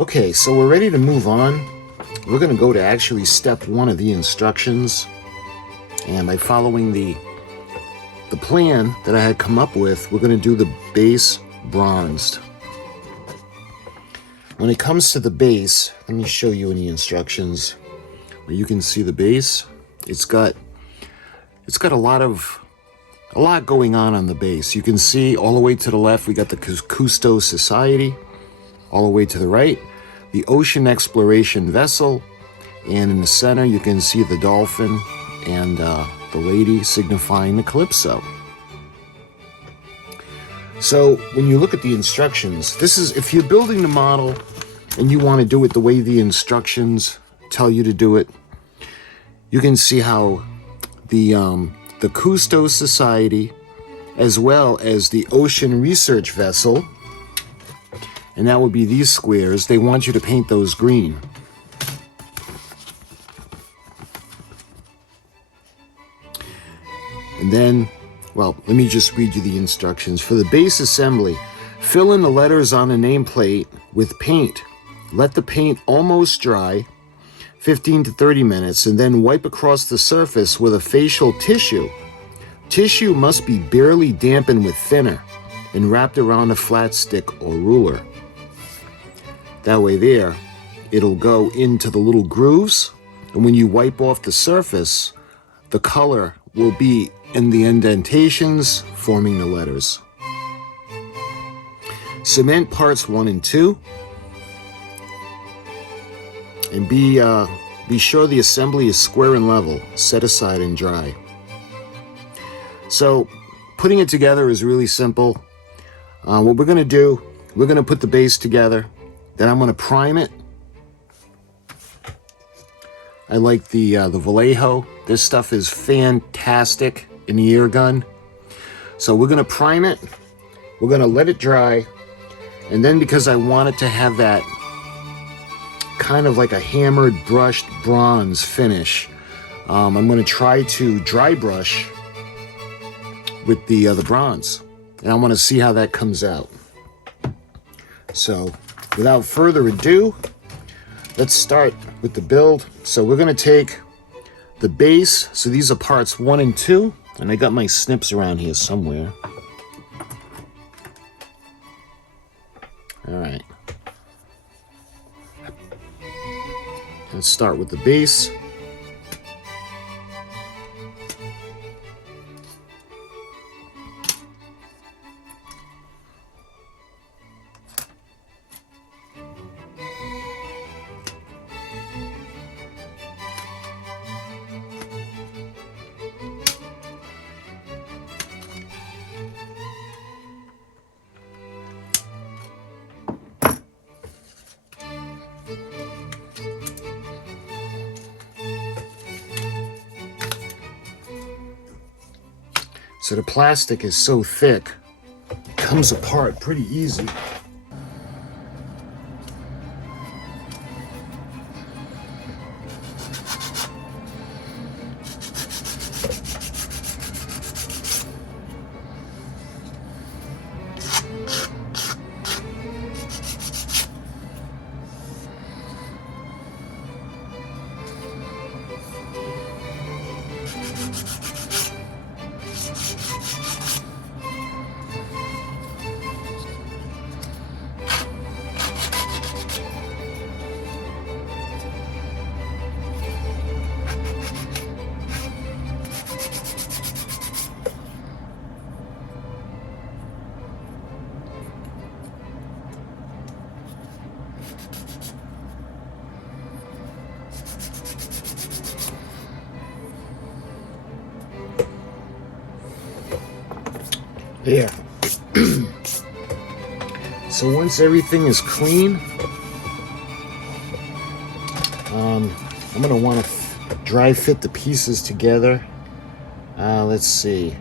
Okay, so we're ready to move on. We're going to go to actually step 1 of the instructions. And by following the plan that I had come up with, we're going to do the base bronzed. When it comes to the base, let me show you in the instructions where you can see the base. It's got a lot going on the base. You can see all the way to the left, we got the Cousteau Society. All the way to the right, the ocean exploration vessel. And in the center, you can see the dolphin and the lady signifying the CALYPSO. So when you look at the instructions, this is if you're building the model and you want to do it the way the instructions tell you to do it, you can see how the Cousteau Society, as well as the ocean research vessel, and that would be these squares, they want you to paint those green. And then, well, let me just read you the instructions. For the base assembly, fill in the letters on the nameplate with paint. Let the paint almost dry, 15 to 30 minutes, and then wipe across the surface with a facial tissue. Tissue must be barely dampened with thinner and wrapped around a flat stick or ruler. That way there, it'll go into the little grooves, and when you wipe off the surface, the color will be in the indentations forming the letters. Cement parts 1 and 2, and be sure the assembly is square and level, set aside and dry. So putting it together is really simple. What we're going to do, we're going to put the base together. Then I'm going to prime it. I like the Vallejo. This stuff is fantastic in the air gun. So we're going to prime it. We're going to let it dry. And then because I want it to have that kind of like a hammered, brushed bronze finish, I'm going to try to dry brush with the bronze. And I want to see how that comes out. So without further ado, let's start with the build. So we're going to take the base. So these are parts 1 and 2. And I got my snips around here somewhere. All right. Let's start with the base. So the plastic is so thick, it comes apart pretty easy. There. So once everything is clean, I'm going to want to dry fit the pieces together. Let's see.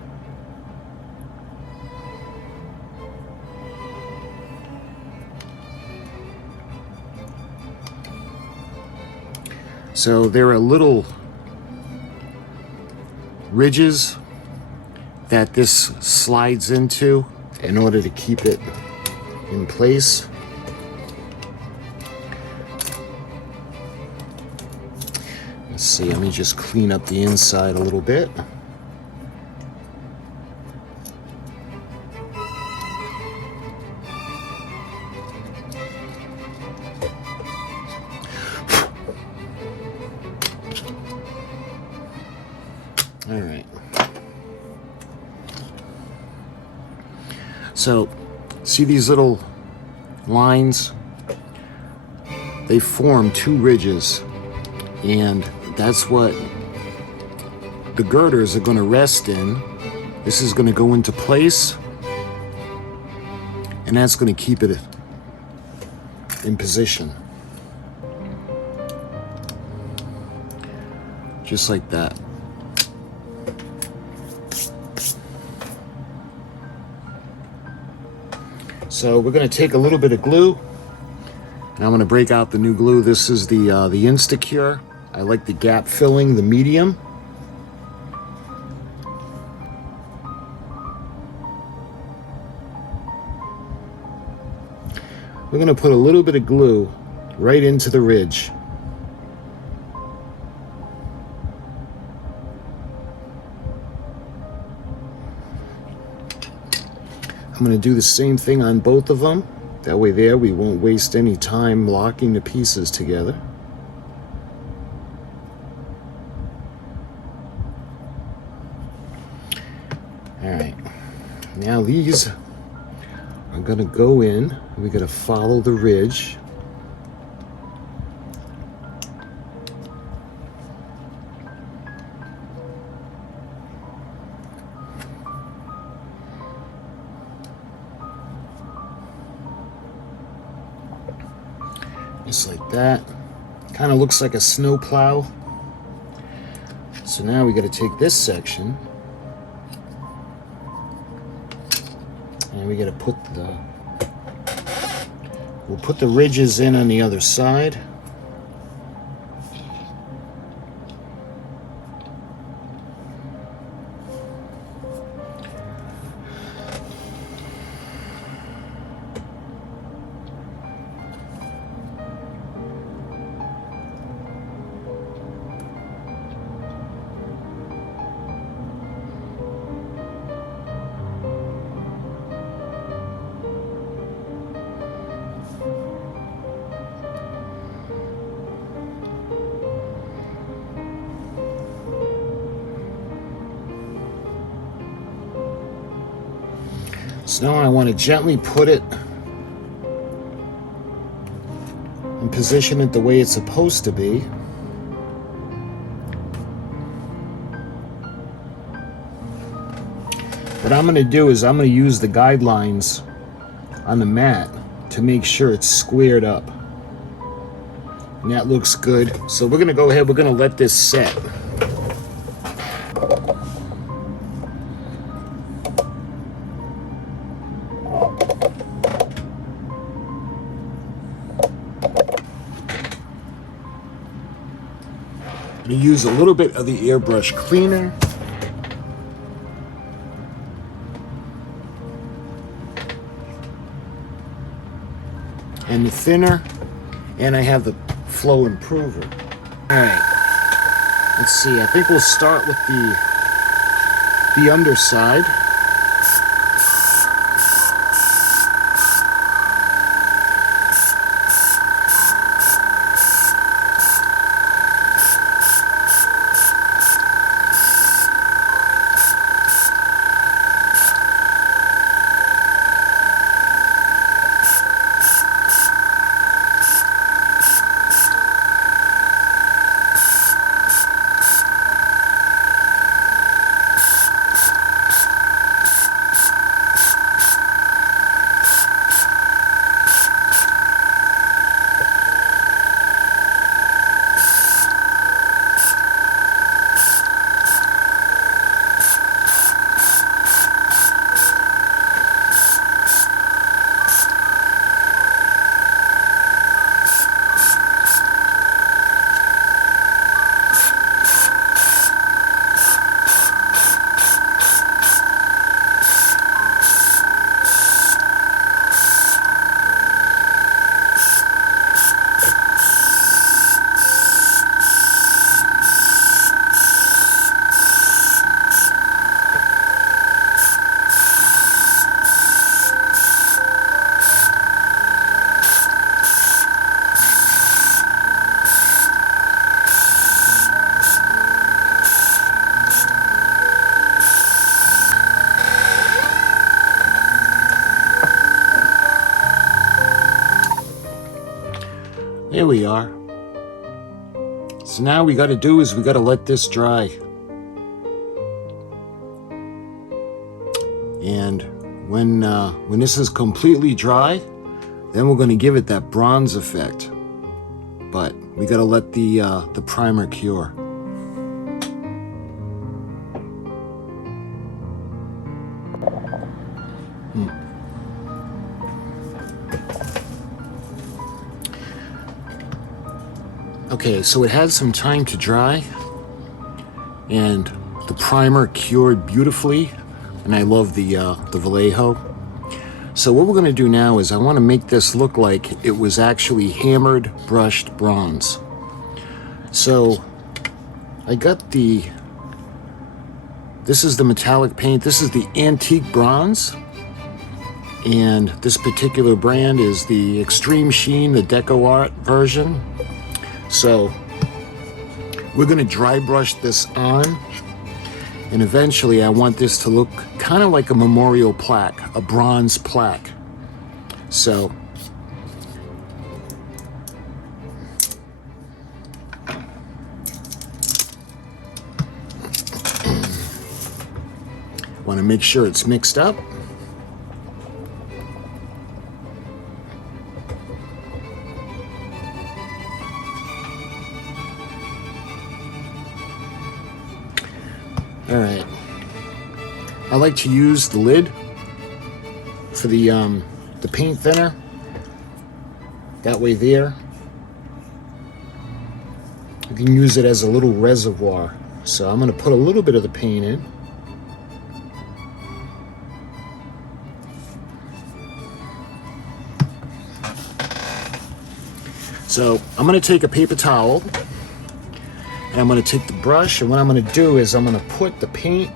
So there are little ridges that this slides into in order to keep it in place. Let's see, let me just clean up the inside a little bit. All right. So, see these little lines? They form two ridges, and that's what the girders are going to rest in. This is going to go into place, and that's going to keep it in position. Just like that. So we're going to take a little bit of glue, and I'm going to break out the new glue. This is the Instacure. I like the gap filling, the medium. We're going to put a little bit of glue right into the ridge. I'm going to do the same thing on both of them. That way there we won't waste any time locking the pieces together. Alright, now these are going to go in. We're going to follow the ridge. Just like that. Kind of looks like a snow plow. So now we got to take this section and we got to put we'll put the ridges in on the other side. So now I want to gently put it and position it the way it's supposed to be. What I'm going to do is I'm going to use the guidelines on the mat to make sure it's squared up. And that looks good. So we're going to go ahead, we're going to let this set. I'm going to use a little bit of the airbrush cleaner. And the thinner, and I have the flow improver. All right, let's see. I think we'll start with the underside. There we are. So now we got to do is we got to let this dry. And when this is completely dry, then we're going to give it that bronze effect. But we got to let the primer cure. Okay, so it had some time to dry, and the primer cured beautifully, and I love the Vallejo. So what we're going to do now is I want to make this look like it was actually hammered brushed bronze. So I got this is the metallic paint, this is the antique bronze, and this particular brand is the Extreme Sheen, the Deco Art version. So we're going to dry brush this on, and eventually I want this to look kind of like a memorial plaque, a bronze plaque. So want to make sure it's mixed up. All right, I like to use the lid for the paint thinner. That way there, you can use it as a little reservoir. So I'm going to put a little bit of the paint in. So I'm going to take a paper towel, and I'm going to take the brush, and what I'm going to do is I'm going to put the paint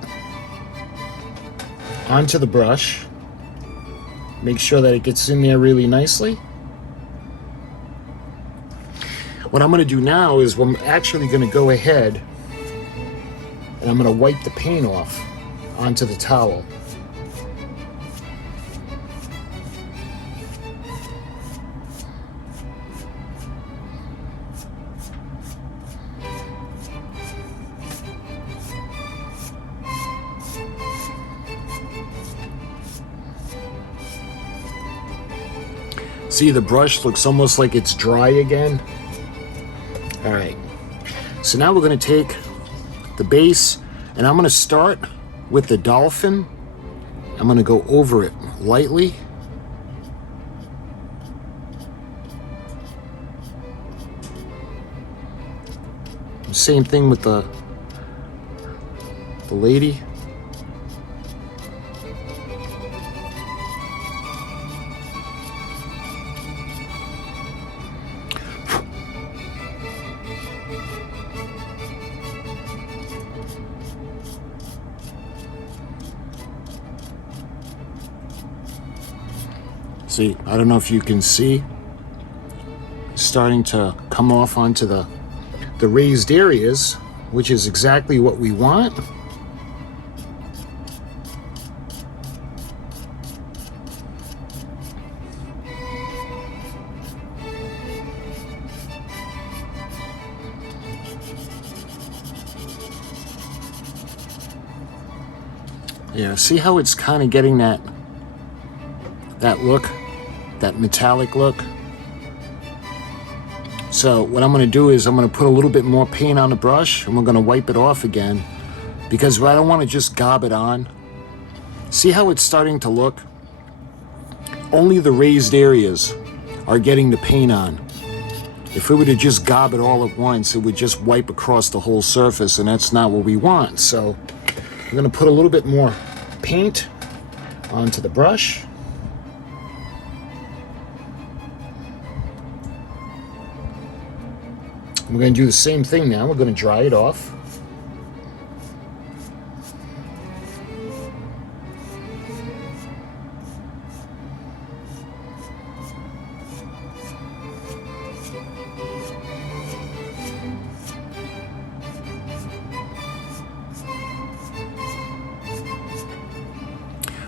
onto the brush. Make sure that it gets in there really nicely. What I'm going to do now is I'm actually going to go ahead and I'm going to wipe the paint off onto the towel. See, the brush looks almost like it's dry again. All right, so now we're going to take the base, and I'm going to start with the dolphin. I'm going to go over it lightly. Same thing with the lady. See, I don't know if you can see, it's starting to come off onto the raised areas, which is exactly what we want. Yeah, see how it's kind of getting that look, that metallic look. So what I'm going to do is I'm going to put a little bit more paint on the brush, and we're going to wipe it off again, because I don't want to just gob it on. See how it's starting to look? Only the raised areas are getting the paint on. If we were to just gob it all at once, it would just wipe across the whole surface, and that's not what we want. So I'm going to put a little bit more paint onto the brush. We're going to do the same thing now. We're going to dry it off.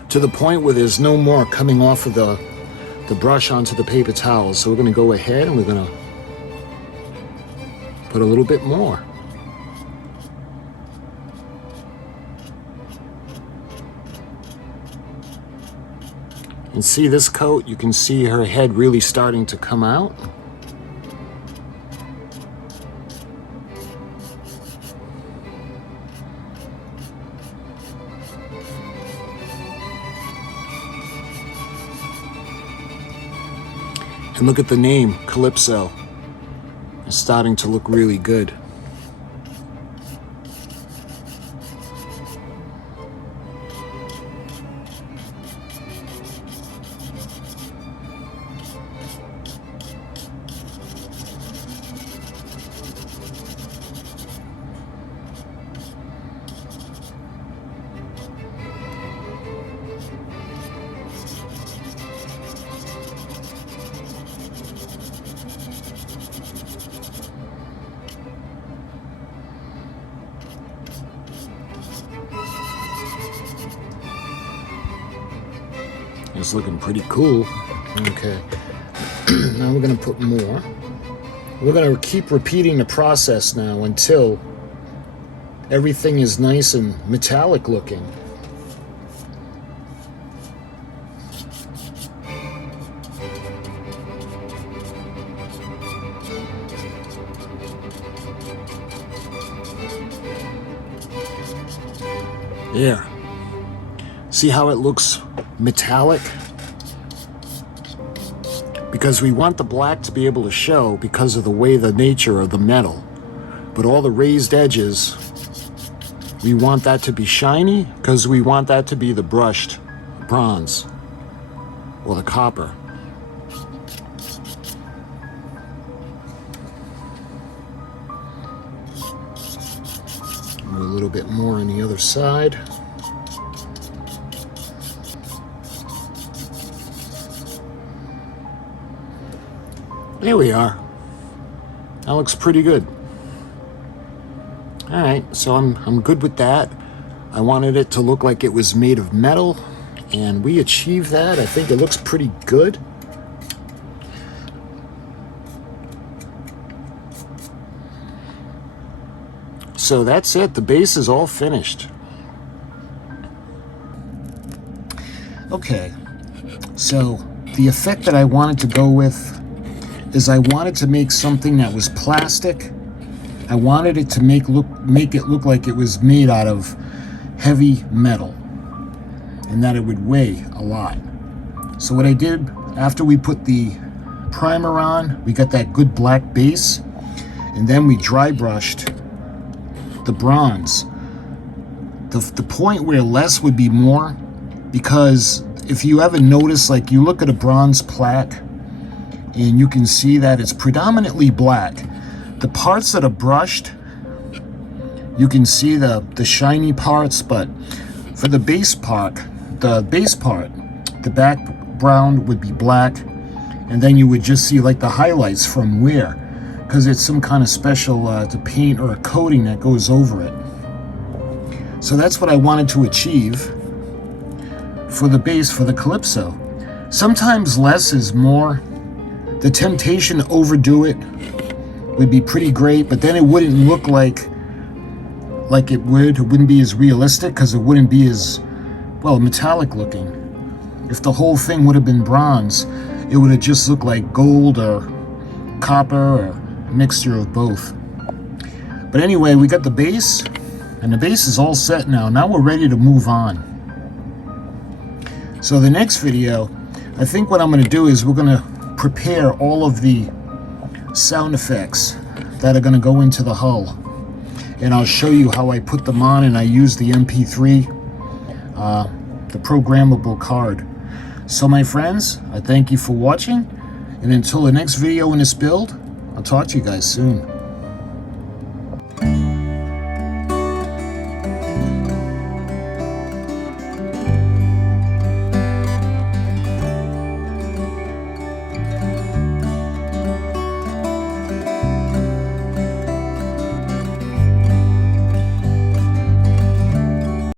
To the point where there's no more coming off of the brush onto the paper towel. So we're going to go ahead and we're going to Put a little bit more. And see this coat, you can see her head really starting to come out. And look at the name, CALYPSO. It's starting to look really good. It's looking pretty cool. Okay, now we're gonna put more. We're gonna keep repeating the process now until everything is nice and metallic looking. There. See how it looks metallic? Because we want the black to be able to show because of the way the nature of the metal. But all the raised edges, we want that to be shiny because we want that to be the brushed bronze or the copper. A little bit more on the other side. There we are. That looks pretty good. All right, so I'm good with that. I wanted it to look like it was made of metal, and we achieved that. I think it looks pretty good. So that's it. The base is all finished. Okay, so the effect that I wanted to go with is I wanted to make something that was plastic. I wanted it to make it look like it was made out of heavy metal and that it would weigh a lot. So what I did, after we put the primer on, we got that good black base, and then we dry brushed the bronze. The point where less would be more, because if you ever notice, like you look at a bronze plaque and you can see that it's predominantly black. The parts that are brushed, you can see the shiny parts, but for the base part, the background would be black, and then you would just see like the highlights from where, because it's some kind of special the paint or a coating that goes over it. So that's what I wanted to achieve for the base for the CALYPSO. Sometimes less is more. The temptation to overdo it would be pretty great, but then it wouldn't look like it wouldn't be as realistic, because it wouldn't be as, well, metallic looking. If the whole thing would have been bronze, it would have just looked like gold or copper or a mixture of both. But anyway, we got the base, and the base is all set now. Now we're ready to move on. So the next video, I think what I'm going to do is we're going to prepare all of the sound effects that are going to go into the hull, and I'll show you how I put them on, and I use the MP3, the programmable card. So my friends, I thank you for watching, and until the next video in this build, I'll talk to you guys soon.